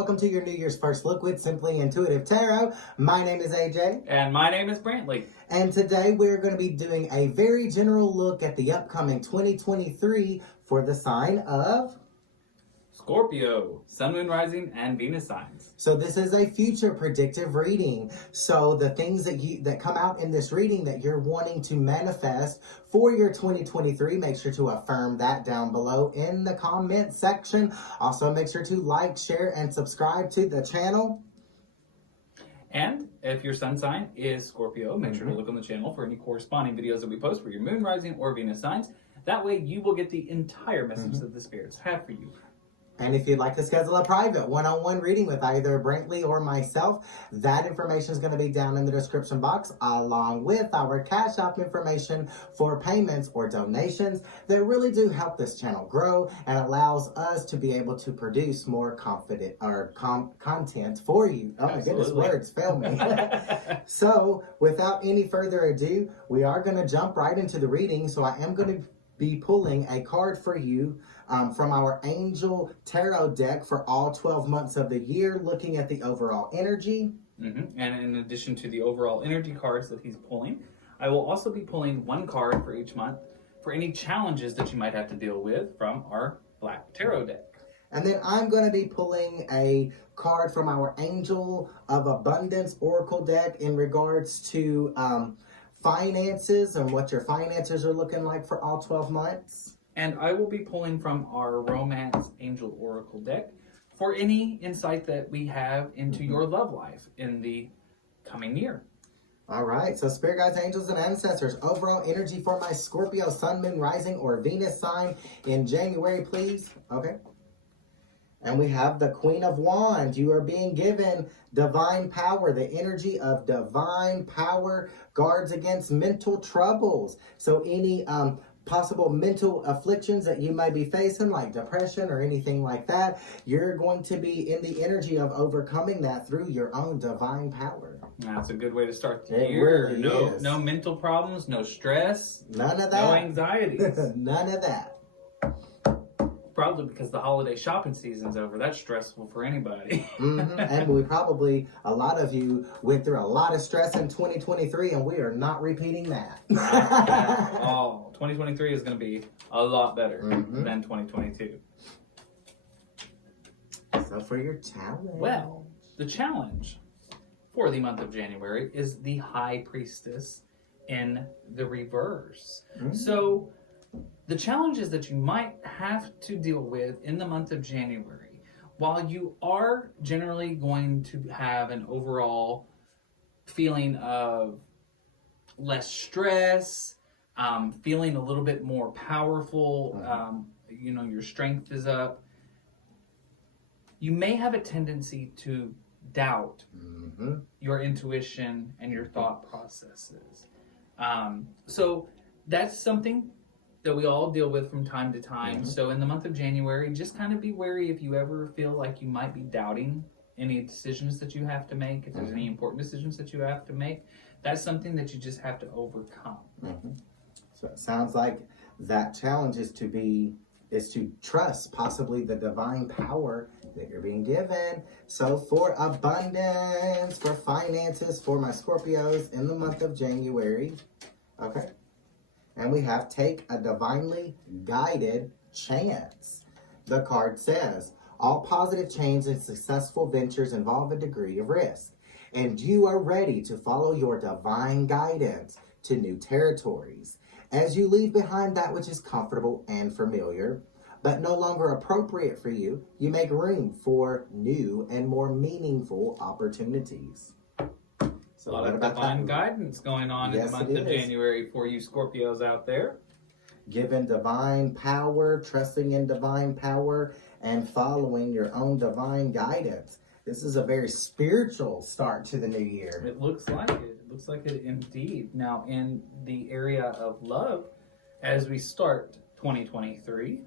welcome to your New Year's first look with Simply Intuitive Tarot. My name is AJ. And my name is Brantley. And today we're going to be doing a very general look at the upcoming 2023 for the sign of Scorpio, Sun, Moon, Rising, and Venus signs. So this is a future predictive reading. So the things that come out in this reading that you're wanting to manifest for your 2023, make sure to affirm that down below in the comment section. Also, make sure to like, share, and subscribe to the channel. And if your sun sign is Scorpio, make sure to look on the channel for any corresponding videos that we post for your Moon, Rising, or Venus signs. That way you will get the entire message that the spirits have for you. And if you'd like to schedule a private one-on-one reading with either Brantley or myself, that information is going to be down in the description box, along with our Cash App information for payments or donations that really do help this channel grow and allows us to be able to produce more confident or content for you. Oh my goodness, words fail me. So without any further ado, we are going to jump right into the reading. So I am going to be pulling a card for you from our Angel Tarot deck for all 12 months of the year, looking at the overall energy. And in addition to the overall energy cards that he's pulling, I will also be pulling one card for each month for any challenges that you might have to deal with from our Black Tarot deck. And then I'm going to be pulling a card from our Angel of Abundance Oracle deck in regards to finances and what your finances are looking like for all 12 months. And I will be pulling from our Romance Angel Oracle deck for any insight that we have into your love life in the coming year. All right, so Spirit Guides, Angels, and Ancestors, overall energy for my Scorpio, Sun, Moon, Rising, or Venus sign in January, please. Okay. And we have the Queen of Wands. You are being given divine power. The energy of divine power guards against mental troubles. So any possible mental afflictions that you might be facing, like depression or anything like that, you're going to be in the energy of overcoming that through your own divine power. That's a good way to start the year. Really is. No mental problems, no stress. None of that. No anxieties. None of that. Probably because the holiday shopping season's over. That's stressful for anybody. And we probably, a lot of you went through a lot of stress in 2023, and we are not repeating that. Oh, 2023 is going to be a lot better than 2022. So for your challenge. Well, the challenge for the month of January is the High Priestess in the reverse. So the challenges that you might have to deal with in the month of January, while you are generally going to have an overall feeling of less stress, feeling a little bit more powerful, your strength is up, you may have a tendency to doubt your intuition and your thought processes. So that's something that we all deal with from time to time. So in the month of January, just kind of be wary if you ever feel like you might be doubting any decisions that you have to make, if there's any important decisions that you have to make. That's something that you just have to overcome. So it sounds like that challenge is to trust possibly the divine power that you're being given. So for abundance, for finances, for my Scorpios in the month of January. Okay. And we have take a divinely guided chance. The card says, all positive change and successful ventures involve a degree of risk, and you are ready to follow your divine guidance to new territories. As you leave behind that which is comfortable and familiar, but no longer appropriate for you, you make room for new and more meaningful opportunities. So a lot of divine guidance going on in the month of January for you Scorpios out there. Given divine power, trusting in divine power, and following your own divine guidance. This is a very spiritual start to the new year. It looks like it. It looks like it indeed. Now, in the area of love, as we start 2023,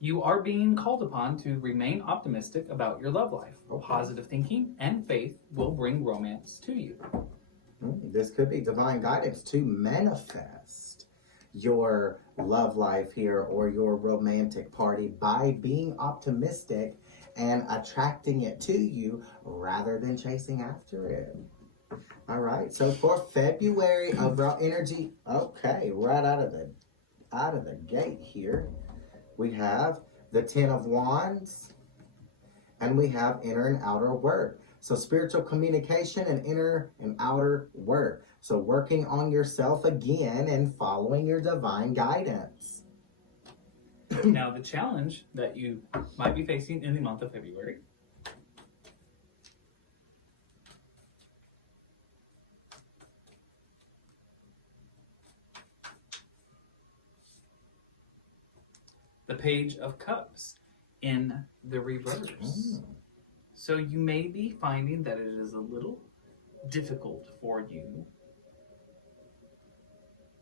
you are being called upon to remain optimistic about your love life. Positive thinking and faith will bring romance to you. This could be divine guidance to manifest your love life here or your romantic party by being optimistic and attracting it to you rather than chasing after it. All right, so for February, overall energy, okay, right out of the gate here, we have the Ten of Wands, and we have inner and outer work. So spiritual communication and inner and outer work. So working on yourself again and following your divine guidance. Now, the challenge that you might be facing in the month of February the Page of Cups in the reverse. So you may be finding that it is a little difficult for you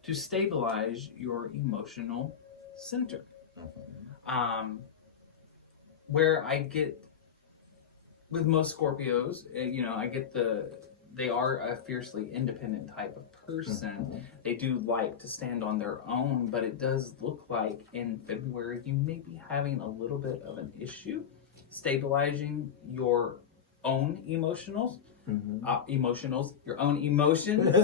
to stabilize your emotional center. Where I get, with most Scorpios, I get they are a fiercely independent type of person. They do like to stand on their own, but it does look like in February you may be having a little bit of an issue stabilizing your own emotionals, your own emotions.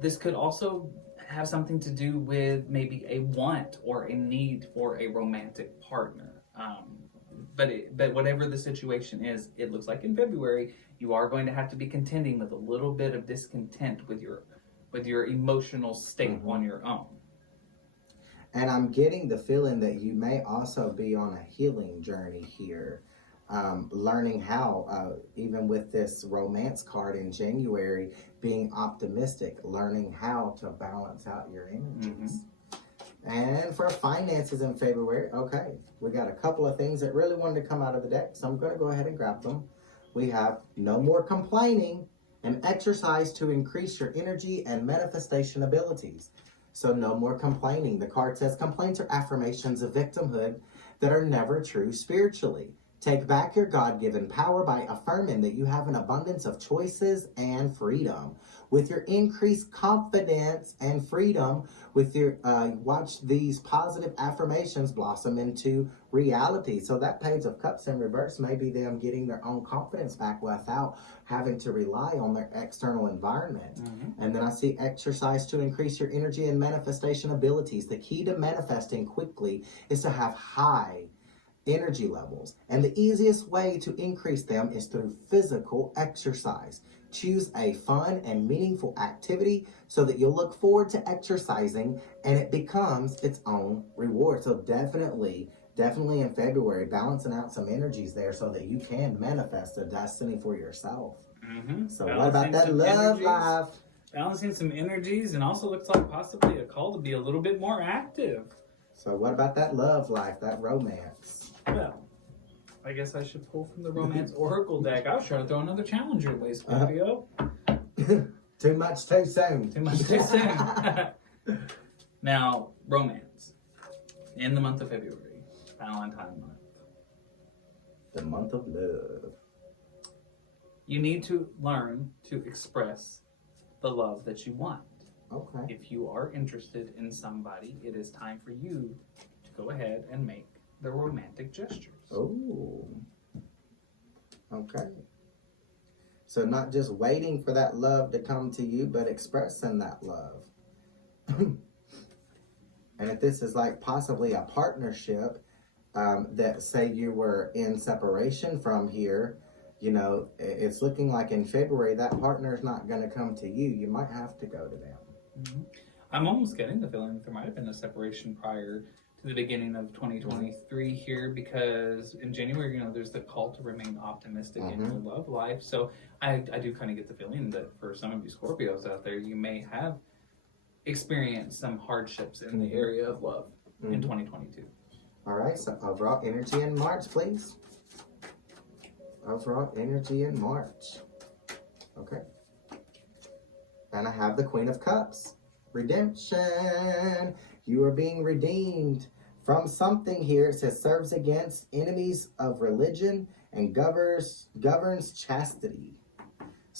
This could also have something to do with maybe a want or a need for a romantic partner. But whatever the situation is, it looks like in February you are going to have to be contending with a little bit of discontent with your emotional state on your own. And I'm getting the feeling that you may also be on a healing journey here, learning how, even with this romance card in January, being optimistic, learning how to balance out your energies. And for finances in February, okay, we got a couple of things that really wanted to come out of the deck, so I'm going to go ahead and grab them. We have no more complaining and exercise to increase your energy and manifestation abilities. So no more complaining. The card says complaints are affirmations of victimhood that are never true spiritually. Take back your God-given power by affirming that you have an abundance of choices and freedom. With your increased confidence and freedom, with your watch these positive affirmations blossom into reality. So that Page of Cups in reverse may be them getting their own confidence back without having to rely on their external environment. And then I see exercise to increase your energy and manifestation abilities. The key to manifesting quickly is to have high energy levels, and the easiest way to increase them is through physical exercise. Choose a fun and meaningful activity so that you'll look forward to exercising and it becomes its own reward. So definitely in February, balancing out some energies there so that you can manifest a destiny for yourself. So balancing, what about that love life? Balancing some energies, and also looks like possibly a call to be a little bit more active. So what about that love life, that romance? Well, I guess I should pull from the Romance Oracle deck. I was trying to throw another challenge your way, Scorpio. Too much too soon. Too much too soon. Now, romance. In the month of February, Valentine month. The month of love. You need to learn to express the love that you want. Okay. If you are interested in somebody, it is time for you to go ahead and make the romantic gestures. Oh. Okay. So not just waiting for that love to come to you, but expressing that love. And if this is like possibly a partnership, that say you were in separation from here, it's looking like in February that partner's not going to come to you. You might have to go to them. I'm almost getting the feeling that there might have been a separation prior to the beginning of 2023 here, because in January, there's the call to remain optimistic in your love life. So I do kind of get the feeling that for some of you Scorpios out there, you may have experienced some hardships in the area of love in 2022. All right, so overall energy in March, please. Overall energy in March. Okay. And I have the Queen of Cups. Redemption. You are being redeemed from something here. It says serves against enemies of religion and governs chastity.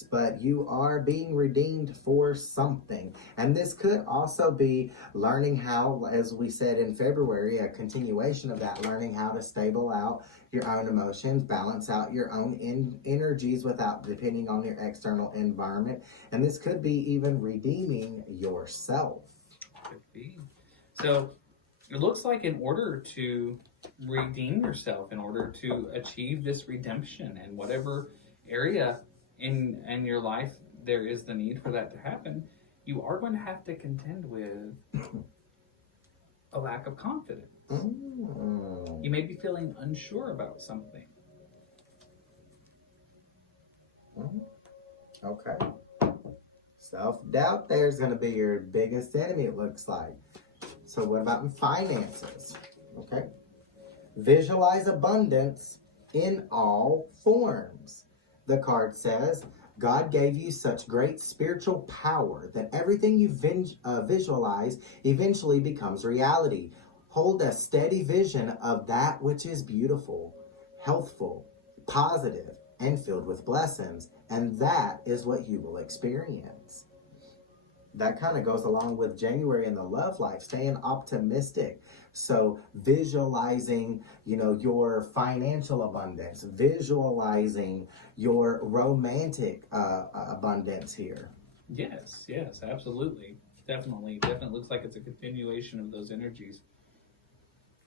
loss, but you are being redeemed for something. And this could also be learning how, as we said in February, a continuation of that, learning how to stable out your own emotions, balance out your own energies without depending on your external environment. And this could be even redeeming yourself. Could be. So it looks like in order to redeem yourself, in order to achieve this redemption in whatever area in your life there is the need for that to happen, you are going to have to contend with a lack of confidence. You may be feeling unsure about something. Okay. Self-doubt there's going to be your biggest enemy, it looks like. So what about in finances? Okay. Visualize abundance in all forms. The card says, God gave you such great spiritual power that everything you visualize eventually becomes reality. Hold a steady vision of that which is beautiful, healthful, positive, and filled with blessings. And that is what you will experience. That kind of goes along with January in the love life, staying optimistic. So visualizing, your financial abundance, visualizing your romantic abundance here. Yes, absolutely. Definitely looks like it's a continuation of those energies.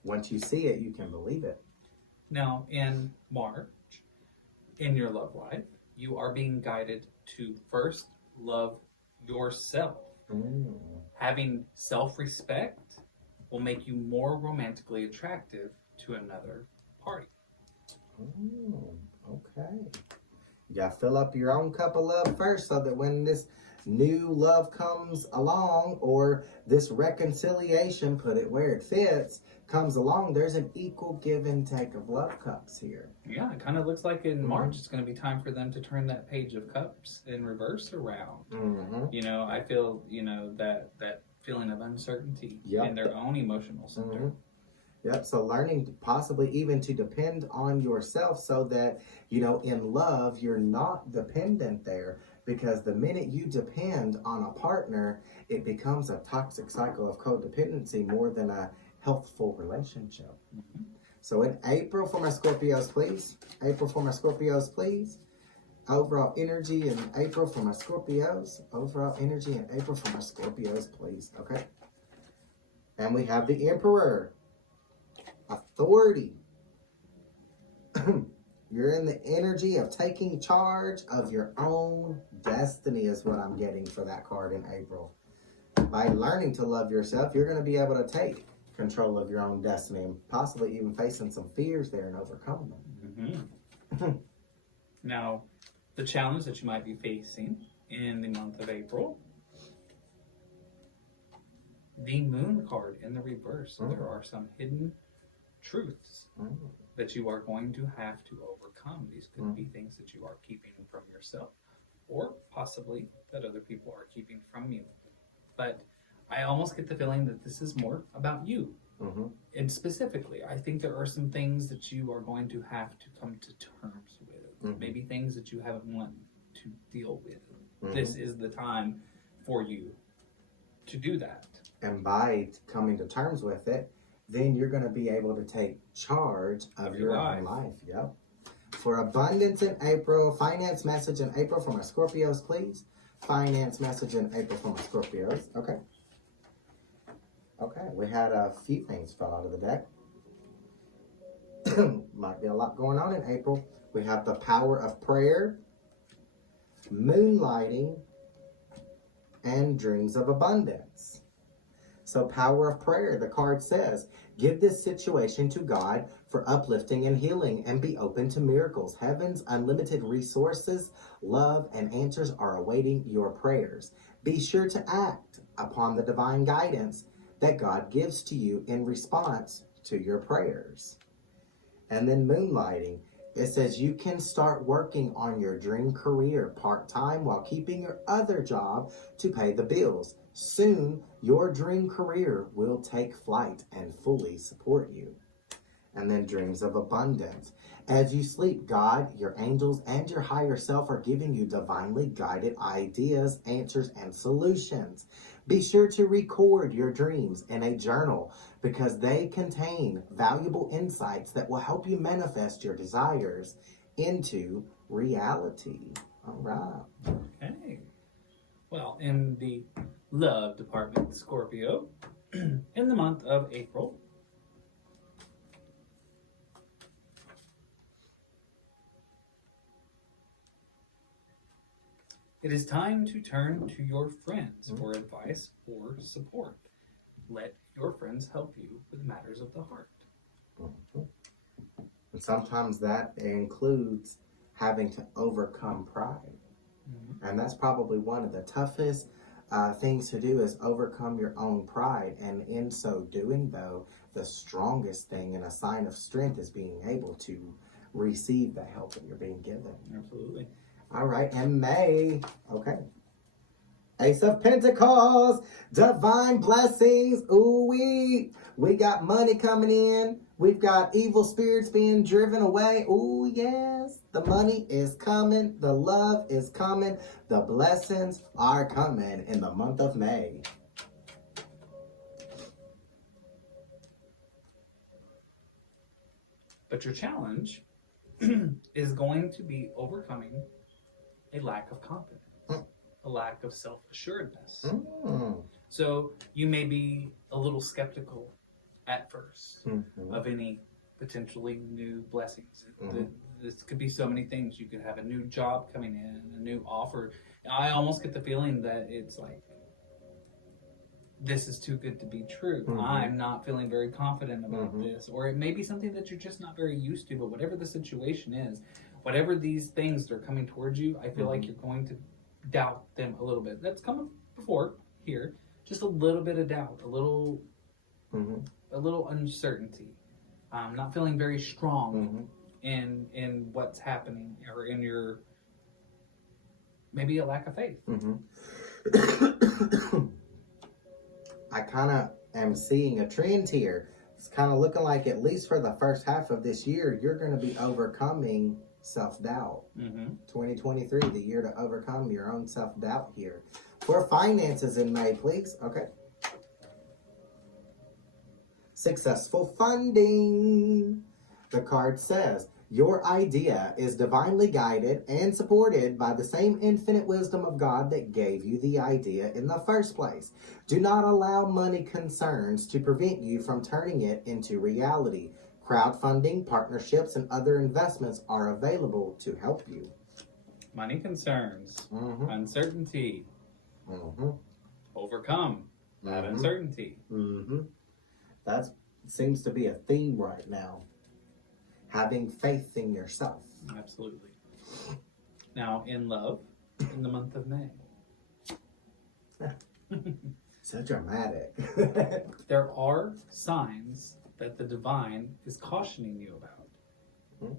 Once you see it, you can believe it. Now, in March, in your love life, you are being guided to first love yourself. Having self-respect will make you more romantically attractive to another party. Okay. You gotta fill up your own cup of love first so that when this new love comes along, or this reconciliation, put it where it fits, comes along, there's an equal give and take of love cups here. Yeah, it kind of looks like in March it's going to be time for them to turn that page of cups in reverse around. I feel, that feeling of uncertainty in their own emotional center. Yep, so learning to possibly even to depend on yourself so that, in love, you're not dependent there. Because the minute you depend on a partner, it becomes a toxic cycle of codependency more than a healthful relationship. So in April for my Scorpios, please. April for my Scorpios, please. Overall energy in April for my Scorpios. Overall energy in April for my Scorpios, please. Okay. And we have the Emperor. Authority. You're in the energy of taking charge of your own destiny is what I'm getting for that card in April. By learning to love yourself, you're going to be able to take control of your own destiny and possibly even facing some fears there and overcome them. Now, the challenge that you might be facing in the month of April, the Moon card in the reverse. There are some hidden truths that you are going to have to overcome. These could be things that you are keeping from yourself, or possibly that other people are keeping from you. But I almost get the feeling that this is more about you. And specifically, I think there are some things that you are going to have to come to terms with. Maybe things that you haven't wanted to deal with. This is the time for you to do that. And by coming to terms with it, then you're going to be able to take charge of your own life. Yep. For abundance in April, finance message in April for my Scorpios, please. Finance message in April for my Scorpios. Okay. Okay, we had a few things fall out of the deck. Might be a lot going on in April. We have the power of prayer, moonlighting, and dreams of abundance. So power of prayer, the card says, give this situation to God for uplifting and healing and be open to miracles. Heaven's unlimited resources, love, and answers are awaiting your prayers. Be sure to act upon the divine guidance that God gives to you in response to your prayers. And then moonlighting, it says you can start working on your dream career part-time while keeping your other job to pay the bills. Soon, your dream career will take flight and fully support you. And then dreams of abundance. As you sleep, God, your angels, and your higher self are giving you divinely guided ideas, answers, and solutions. Be sure to record your dreams in a journal because they contain valuable insights that will help you manifest your desires into reality. All right. Okay. Well, in the love department, Scorpio, in the month of April, it is time to turn to your friends for advice or support. Let your friends help you with matters of the heart. And sometimes that includes having to overcome pride. And that's probably one of the toughest things to do is overcome your own pride. And in so doing, though, the strongest thing and a sign of strength is being able to receive the help that you're being given. Absolutely. All right, and May, okay. Ace of Pentacles, divine blessings. Ooh, we got money coming in. We've got evil spirits being driven away. Ooh, yes. The money is coming. The love is coming. The blessings are coming in the month of May. But your challenge is going to be overcoming a lack of confidence, a lack of self-assuredness. So you may be a little skeptical at first of any potentially new blessings. This could be so many things. You could have a new job coming in, a new offer. I almost get the feeling that it's like, this is too good to be true. I'm not feeling very confident about this. Or it may be something that you're just not very used to, but whatever the situation is, whatever these things that are coming towards you, I feel like you're going to doubt them a little bit. That's coming before here. Just a little bit of doubt, a little uncertainty. Not feeling very strong in what's happening, or in your, maybe a lack of faith. I kind of am seeing a trend here. It's kind of looking like, at least for the first half of this year, you're going to be overcoming self-doubt. 2023, the year to overcome your own self-doubt here. For finances in May, please. Okay. Successful funding. The card says, your idea is divinely guided and supported by the same infinite wisdom of God that gave you the idea in the first place. Do not allow money concerns to prevent you from turning it into reality. Crowdfunding, partnerships, and other investments are available to help you. Money concerns, uncertainty, overcome that uncertainty. That seems to be a theme right now. Having faith in yourself. Absolutely. Now, in love, in the month of May. So dramatic. There are signs that the divine is cautioning you about.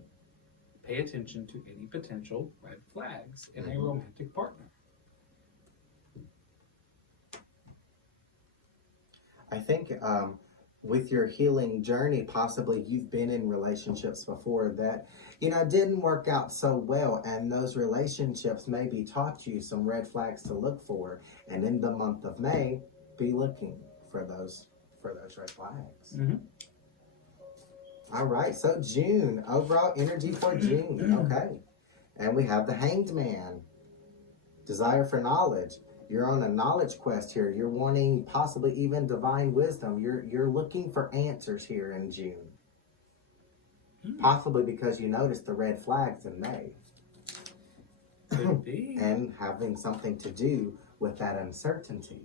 Pay attention to any potential red flags in a romantic partner. I think with your healing journey, possibly you've been in relationships before that, didn't work out so well, and those relationships maybe taught you some red flags to look for. And in the month of May, be looking for those red flags. All right, so June, overall energy for June. Okay, and we have the Hanged Man. Desire for knowledge. You're on a knowledge quest here. You're wanting possibly even divine wisdom. You're looking for answers here in June. Possibly because you noticed the red flags in May. Could be. And having something to do with that uncertainty.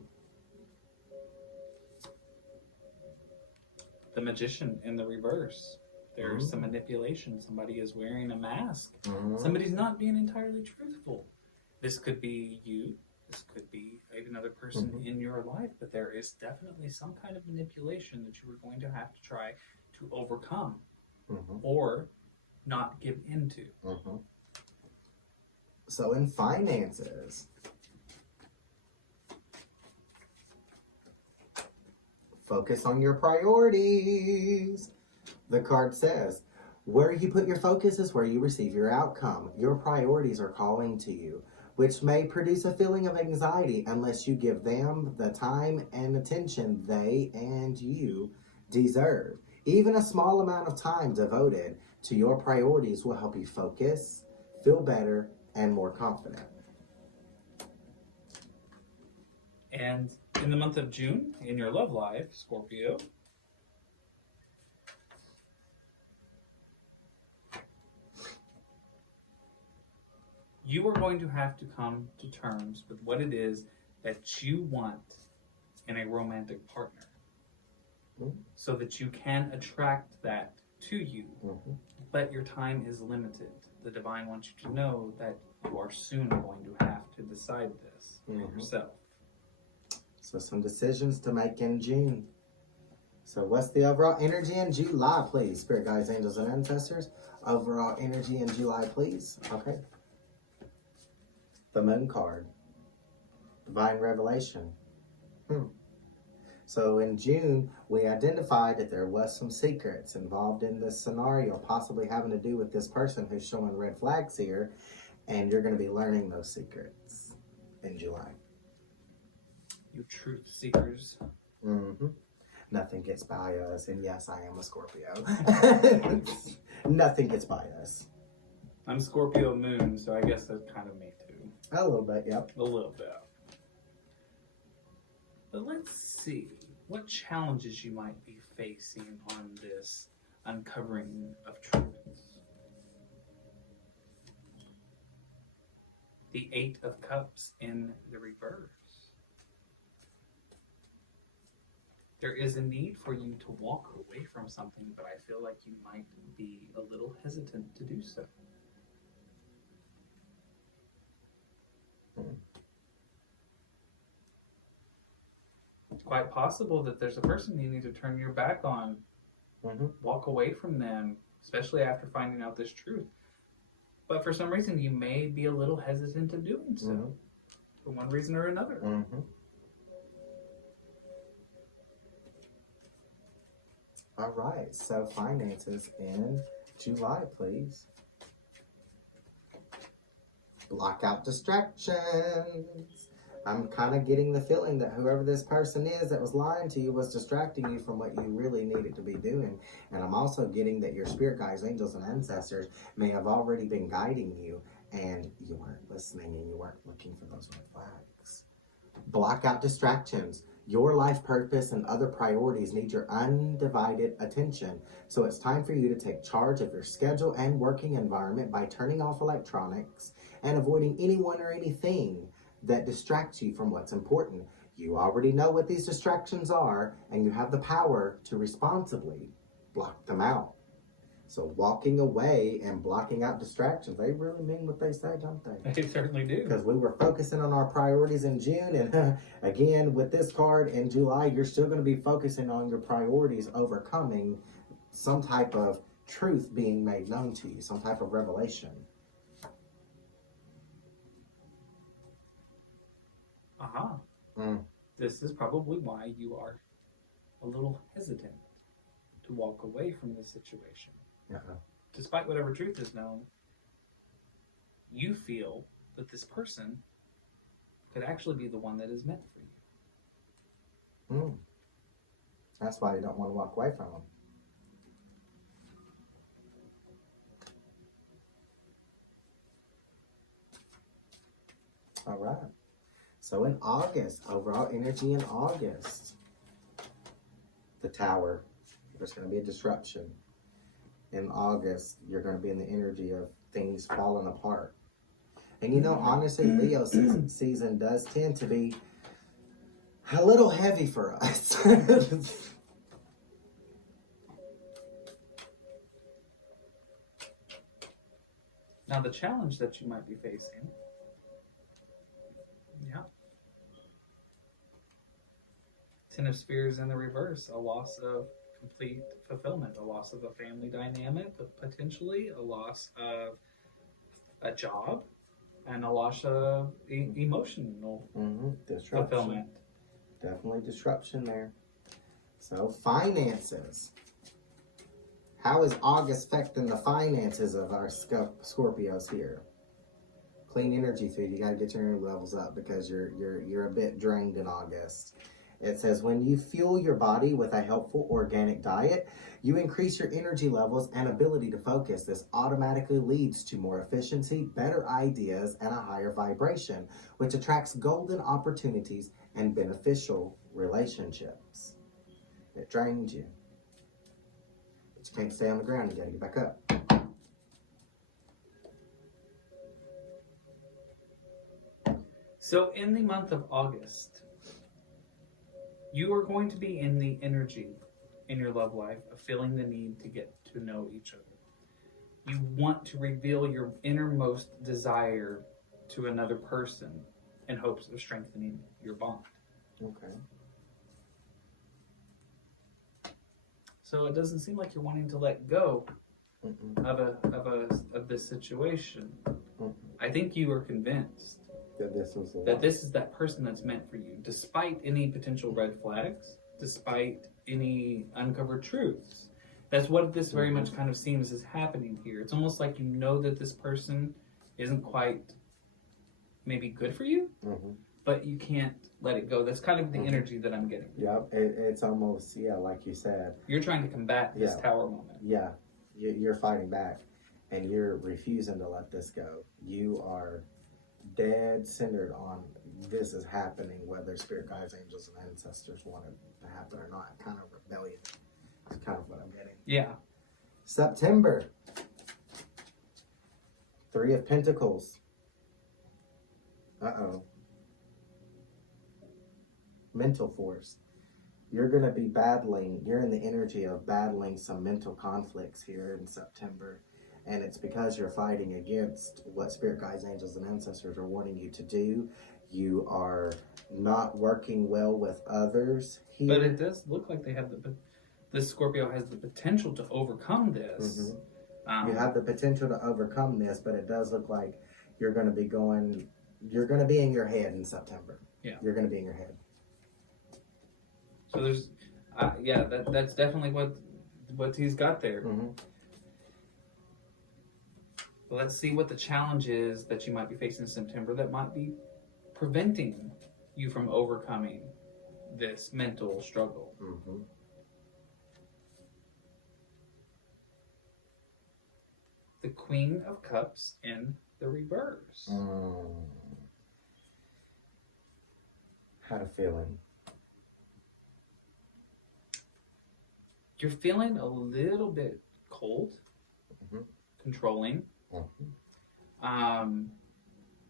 The Magician in the reverse. There's some manipulation. Somebody is wearing a mask. Somebody's not being entirely truthful. This could be you. This could be another person in your life, but there is definitely some kind of manipulation that you are going to have to try to overcome or not give into. So in finances, focus on your priorities. The card says, where you put your focus is where you receive your outcome. Your priorities are calling to you, which may produce a feeling of anxiety unless you give them the time and attention they and you deserve. Even a small amount of time devoted to your priorities will help you focus, feel better, and more confident. And in the month of June, in your love life, Scorpio, you are going to have to come to terms with what it is that you want in a romantic partner, so that you can attract that to you. But your time is limited. The divine wants you to know that you are soon going to have to decide this for yourself. So some decisions to make in June. So what's the overall energy in July, please? Spirit guides, angels, and ancestors. Overall energy in July, please. Okay. The Moon card. Divine revelation. So in June, we identified that there was some secrets involved in this scenario, possibly having to do with this person who's showing red flags here, and you're going to be learning those secrets in July. You truth seekers. Nothing gets by us, and yes, I am a Scorpio. Nothing gets by us. I'm Scorpio Moon, so I guess that's kind of me too. A little bit, yep. A little bit. But let's see what challenges you might be facing on this uncovering of truths. The Eight of Cups in the reverse. There is a need for you to walk away from something, but I feel like you might be a little hesitant to do so. It's quite possible that there's a person you need to turn your back on, walk away from them, especially after finding out this truth. But for some reason, you may be a little hesitant in doing so, for one reason or another. All right, so finances in July, please. Block out distractions. I'm kind of getting the feeling that whoever this person is that was lying to you was distracting you from what you really needed to be doing. And I'm also getting that your spirit guides, angels, and ancestors may have already been guiding you, and you weren't listening and you weren't looking for those red flags. Block out distractions. Your life purpose and other priorities need your undivided attention. So it's time for you to take charge of your schedule and working environment by turning off electronics and avoiding anyone or anything that distracts you from what's important. You already know what these distractions are, and you have the power to responsibly block them out. So walking away and blocking out distractions, they really mean what they say, don't they? They certainly do. Because we were focusing on our priorities in June, and again, with this card in July, you're still going to be focusing on your priorities overcoming some type of truth being made known to you, some type of revelation. This is probably why you are a little hesitant to walk away from this situation. Despite whatever truth is known, you feel that this person could actually be the one that is meant for you. That's why you don't want to walk away from them. All right. So in August, overall energy in August, the Tower, there's going to be a disruption. In August, you're going to be in the energy of things falling apart. And you know, honestly, Leo season does tend to be a little heavy for us. Now, the challenge that you might be facing, Ten of Spears in the reverse, a loss of complete fulfillment, a loss of a family dynamic, potentially a loss of a job, and a loss of emotional fulfillment. Definitely disruption there. So finances. How is August affecting the finances of our Scorpios here? Clean energy through. You got to get your energy levels up because you're a bit drained in August. It says when you fuel your body with a helpful organic diet, you increase your energy levels and ability to focus. This automatically leads to more efficiency, better ideas, and a higher vibration, which attracts golden opportunities and beneficial relationships. It drains you. But you can't stay on the ground. You got to get back up. So in the month of August, you are going to be in the energy in your love life of feeling the need to get to know each other. You want to reveal your innermost desire to another person in hopes of strengthening your bond. Okay. So it doesn't seem like you're wanting to let go of this situation. I think you are convinced That this was the that one. this is that person that's meant for you, despite any potential red flags, despite any uncovered truths. That's what this very much kind of seems is happening here. It's almost like you know that this person isn't quite maybe good for you, but you can't let it go. That's kind of the energy that I'm getting. Yep, it's almost, like you said. You're trying to combat this tower moment. Yeah, you're fighting back, and you're refusing to let this go. You are dead centered on this is happening, whether spirit guides, angels, and ancestors want it to happen or not. Kind of rebellion. It's kind of what I'm getting. Yeah. September. 3 of Pentacles. Uh-oh. Mental force. You're going to be you're in the energy of battling some mental conflicts here in September. And it's because you're fighting against what spirit guides, angels, and ancestors are wanting you to do. You are not working well with others here. But it does look like they have this Scorpio has the potential to overcome this. You have the potential to overcome this, but it does look like you're going to be in your head in September. Yeah. You're going to be in your head. So there's, that's definitely what he's got there. Let's see what the challenge is that you might be facing in September that might be preventing you from overcoming this mental struggle. The Queen of Cups in the reverse. Had a feeling. You're feeling a little bit cold, controlling,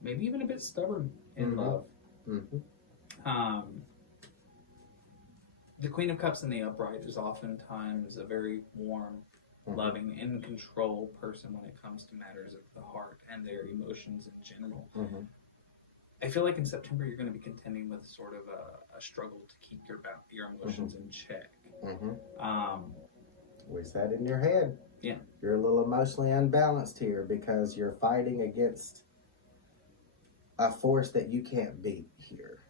maybe even a bit stubborn in love. The Queen of Cups in the upright is oftentimes a very warm, loving, in control person when it comes to matters of the heart and their emotions in general. I feel like in September you're going to be contending with sort of a struggle to keep your emotions in check. We said in your head. Yeah. You're a little emotionally unbalanced here because you're fighting against a force that you can't beat here.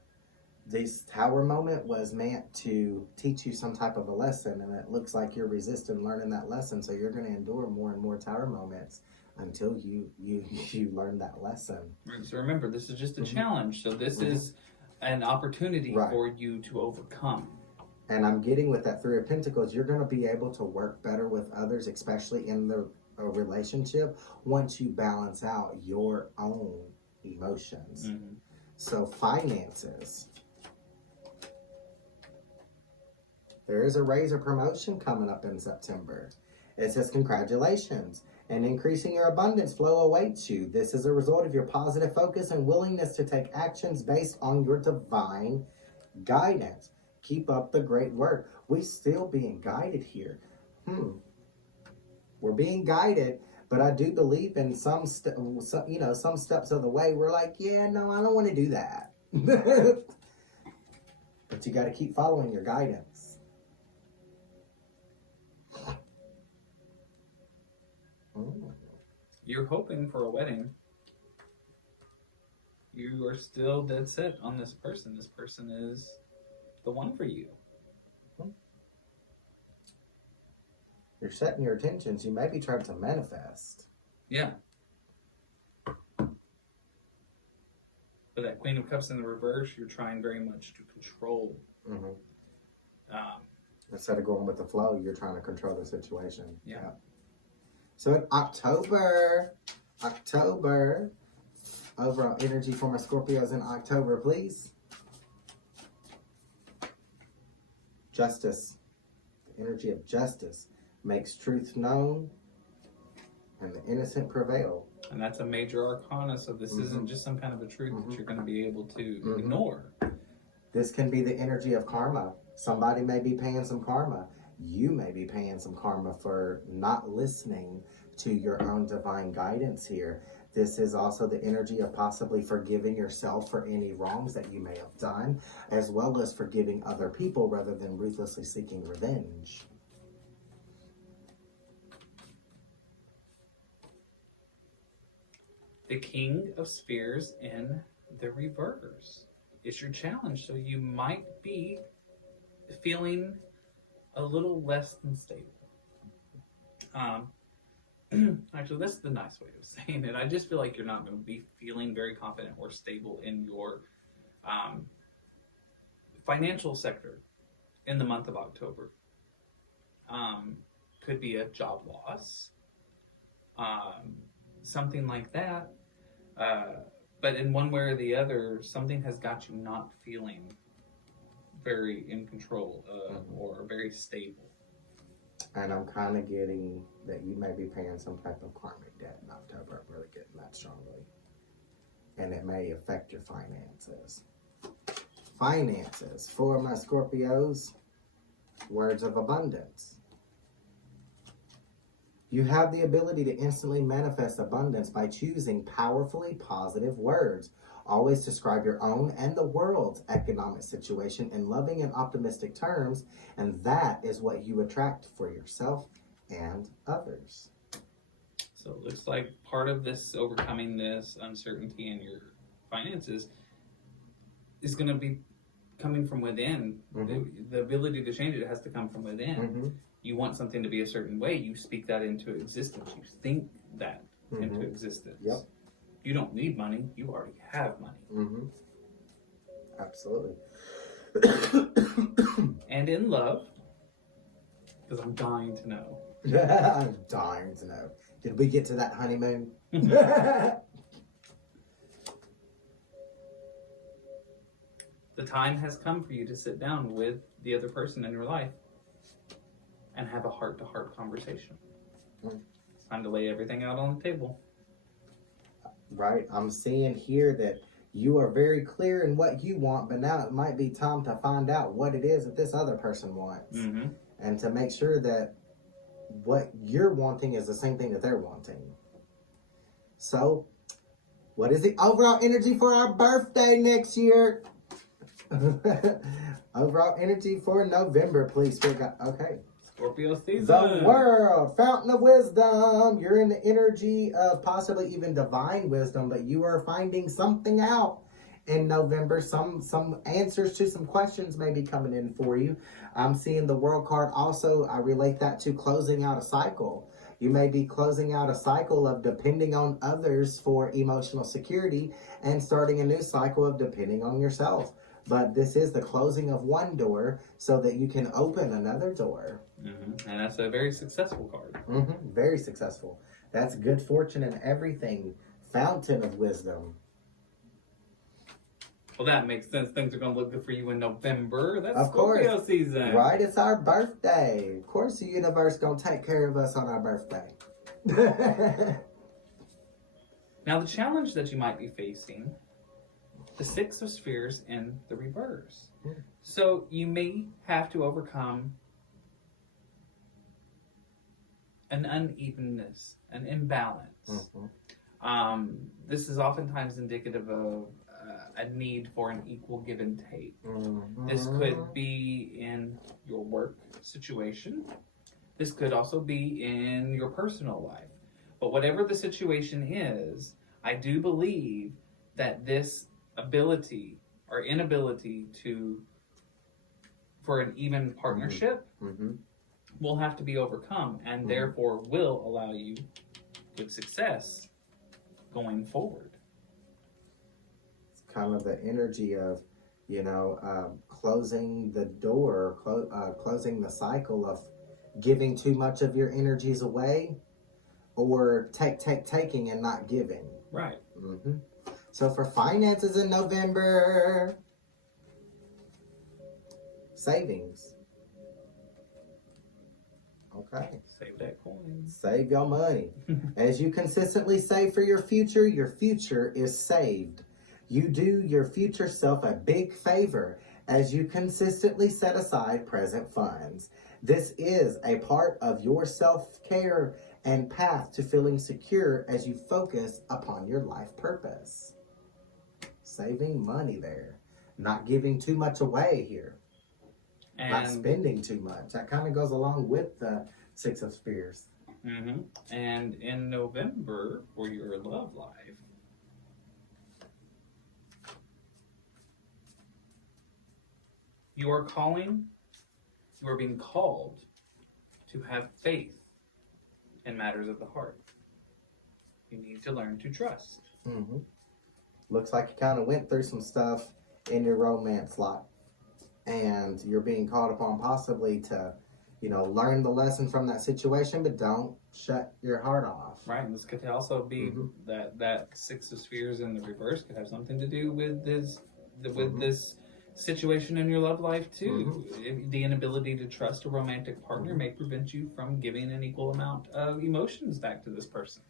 This tower moment was meant to teach you some type of a lesson, and it looks like you're resisting learning that lesson, so you're going to endure more and more tower moments until you learn that lesson. So remember, this is just a challenge. So this is an opportunity for you to overcome. And I'm getting with that 3 of Pentacles, you're going to be able to work better with others, especially in the relationship, once you balance out your own emotions. So finances. There is a raise or promotion coming up in September. It says, congratulations. And increasing your abundance flow awaits you. This is a result of your positive focus and willingness to take actions based on your divine guidance. Keep up the great work. We're still being guided here. We're being guided, but I do believe in some steps of the way we're like, yeah, no, I don't want to do that. But you got to keep following your guidance. You're hoping for a wedding. You are still dead set on this person. This person is the one for you. You're setting your intentions. You may be trying to manifest. Yeah. But that Queen of Cups in the reverse, you're trying very much to control. Instead of going with the flow, you're trying to control the situation. Yeah. So in October, overall energy for my Scorpios in October, please. Justice. The energy of justice makes truth known and the innocent prevail. And that's a major arcana, so this isn't just some kind of a truth that you're going to be able to ignore. This can be the energy of karma. Somebody may be paying some karma. You may be paying some karma for not listening to your own divine guidance here. This is also the energy of possibly forgiving yourself for any wrongs that you may have done, as well as forgiving other people rather than ruthlessly seeking revenge. The King of Spheres in the reverse is your challenge. So you might be feeling a little less than stable. Actually, that's the nice way of saying it. I just feel like you're not going to be feeling very confident or stable in your financial sector in the month of October. Could be a job loss, something like that. But in one way or the other, something has got you not feeling very in control or very stable. And I'm kind of getting that you may be paying some type of karmic debt in October. I'm really getting that strongly. And it may affect your finances. Finances for my Scorpios, words of abundance. You have the ability to instantly manifest abundance by choosing powerfully positive words. Always describe your own and the world's economic situation in loving and optimistic terms, and that is what you attract for yourself and others. So it looks like part of this overcoming this uncertainty in your finances is going to be coming from within. The ability to change it has to come from within. You want something to be a certain way, you speak that into existence. You think that into existence. Yep. You don't need money, you already have money. Absolutely. And in love, because I'm dying to know. I'm dying to know. Did we get to that honeymoon? The time has come for you to sit down with the other person in your life and have a heart-to-heart conversation. It's time to lay everything out on the table. Right. I'm seeing here that you are very clear in what you want, but now it might be time to find out what it is that this other person wants. And to make sure that what you're wanting is the same thing that they're wanting. So, what is the overall energy for our birthday next year? Overall energy for November, please. Okay. Scorpio season. The world, fountain of wisdom. You're in the energy of possibly even divine wisdom, but you are finding something out in November. Some answers to some questions may be coming in for you. I'm seeing the world card also. I relate that to closing out a cycle. You may be closing out a cycle of depending on others for emotional security and starting a new cycle of depending on yourself. But this is the closing of one door so that you can open another door. And that's a very successful card. Very successful. That's good fortune and everything. Fountain of wisdom. Well, that makes sense. Things are going to look good for you in November. That's Of Scorpio course. season. Right? It's our birthday. Of course the universe going to take care of us on our birthday. Now, the challenge that you might be facing, the Six of Spheres in the reverse. So you may have to overcome an unevenness, an imbalance. This is oftentimes indicative of a need for an equal give and take. This could be in your work situation. This could also be in your personal life. But whatever the situation is, I do believe that this ability or inability for an even partnership will have to be overcome, and therefore will allow you good success going forward. It's kind of the energy of, closing the door, closing the cycle of giving too much of your energies away, or taking and not giving. Right. Mm-hmm. So for finances in November, savings. Okay. Save that coin. Save your money. As you consistently save for your future is saved. You do your future self a big favor as you consistently set aside present funds. This is a part of your self-care and path to feeling secure as you focus upon your life purpose. Saving money there. Not giving too much away here. And, not spending too much. That kind of goes along with the Six of Spears. Mm-hmm. And in November, for your love life, you are being called to have faith in matters of the heart. You need to learn to trust. Mm-hmm. Looks like you kind of went through some stuff in your romance life, and you're being called upon possibly to, learn the lesson from that situation, but don't shut your heart off. Right, and this could also be that Six of Spheres in the reverse could have something to do with this situation in your love life too. The inability to trust a romantic partner may prevent you from giving an equal amount of emotions back to this person.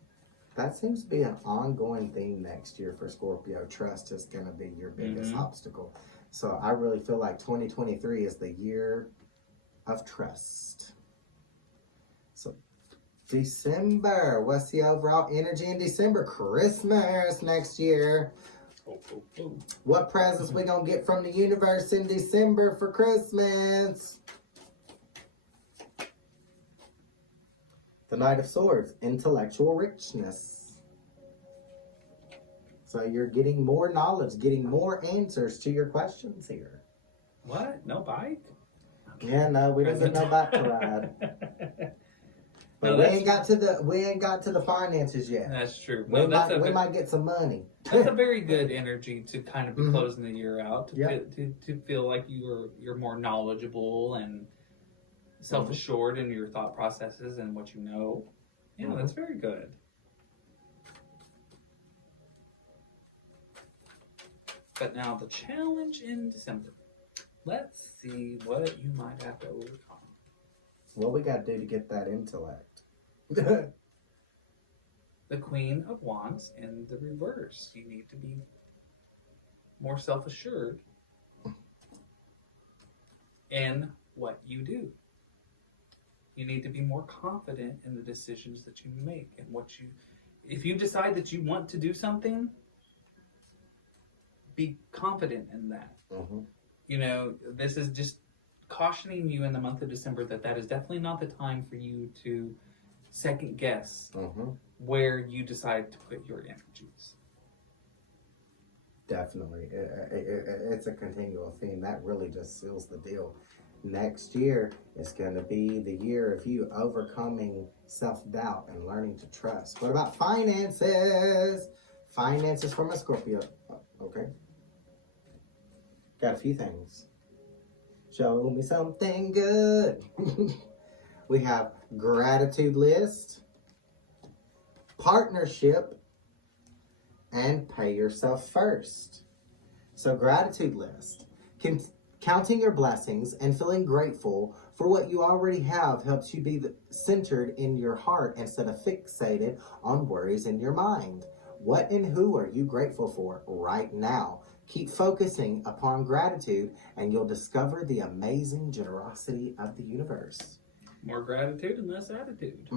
That seems to be an ongoing theme next year for Scorpio. Trust is going to be your biggest obstacle. So I really feel like 2023 is the year of trust. So December, what's the overall energy in December? Christmas next year. What presents we gonna get from the universe in December for Christmas? The Knight of Swords, intellectual richness. So you're getting more knowledge, getting more answers to your questions here. What? No bike? Yeah, no, we don't get no bike to ride. But we ain't got to the finances yet. That's true. We might get some money. That's a very good energy to kind of be closing the year out. To feel like you're more knowledgeable and self-assured in your thought processes and what you know. Yeah, that's very good. But now the challenge in December. Let's see what you might have to overcome. What we got to do to get that intellect? The Queen of Wands in the reverse. You need to be more self-assured in what you do. You need to be more confident in the decisions that you make and if you decide that you want to do something, be confident in that. This is just cautioning you in the month of December that is definitely not the time for you to second guess where you decide to put your energies. Definitely. It's a continual theme. That really just seals the deal. Next year is going to be the year of you overcoming self-doubt and learning to trust. What about finances? Finances from a Scorpio. Okay. Got a few things. Show me something good. We have gratitude list, partnership, and pay yourself first. So gratitude list. Counting your blessings and feeling grateful for what you already have helps you be centered in your heart instead of fixated on worries in your mind. What and who are you grateful for right now? Keep focusing upon gratitude and you'll discover the amazing generosity of the universe. More gratitude and less attitude.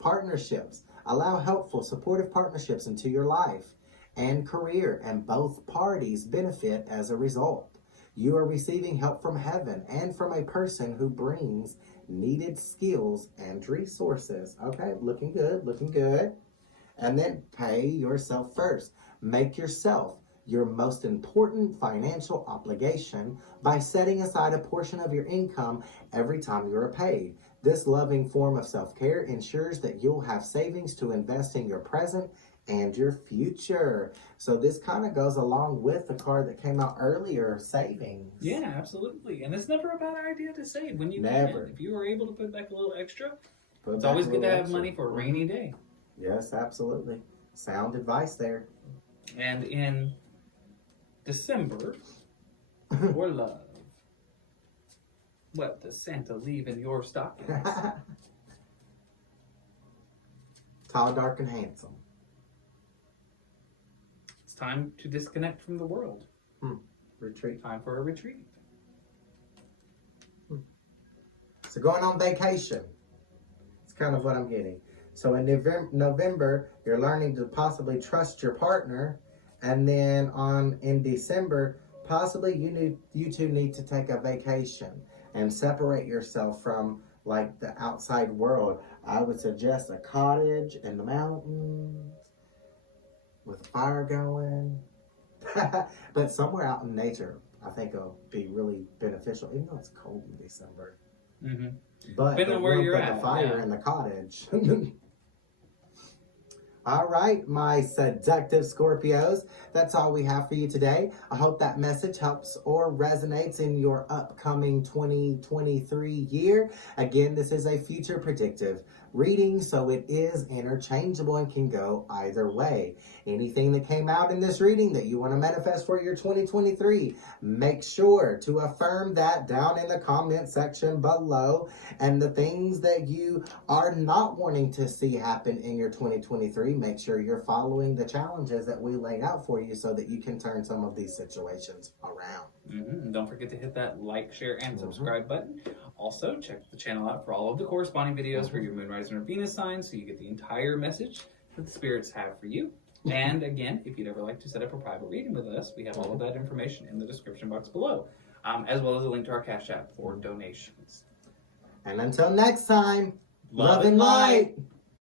Partnerships. Allow helpful, supportive partnerships into your life and career, and both parties benefit as a result. You are receiving help from heaven and from a person who brings needed skills and resources. Okay, looking good, looking good. And then pay yourself first. Make yourself your most important financial obligation by setting aside a portion of your income every time you are paid. This loving form of self-care ensures that you'll have savings to invest in your present and your future. So this kind of goes along with the card that came out earlier, savings. Yeah, absolutely. And it's never a bad idea to save when you Never. can. If you were able to put back a little extra, it's always good to have money for a rainy day. Yes, absolutely. Sound advice there. And in December, for love, what does Santa leave in your stockings? Tall, dark, and handsome. It's time to disconnect from the world. Retreat. Time for a retreat. So going on vacation. It's kind of what I'm getting. So in November, you're learning to possibly trust your partner. And then in December, possibly you two need to take a vacation and separate yourself from like the outside world. I would suggest a cottage in the mountains with a fire going. But somewhere out in nature, I think it'll be really beneficial, even though it's cold in December. Mm-hmm. But depending on where you're at, the fire in the cottage. All right, my seductive Scorpios, that's all we have for you today. I hope that message helps or resonates in your upcoming 2023 year. Again, this is a future predictive reading, so it is interchangeable and can go either way. Anything that came out in this reading that you want to manifest for your 2023, make sure to affirm that down in the comment section below. And the things that you are not wanting to see happen in your 2023, make sure you're following the challenges that we laid out for you so that you can turn some of these situations around. And don't forget to hit that like, share, and subscribe button. Also, check the channel out for all of the corresponding videos for your moon, rising, or Venus signs, so you get the entire message that the spirits have for you. And again, if you'd ever like to set up a private reading with us, we have all of that information in the description box below, as well as a link to our Cash App for donations. And until next time, Love and light.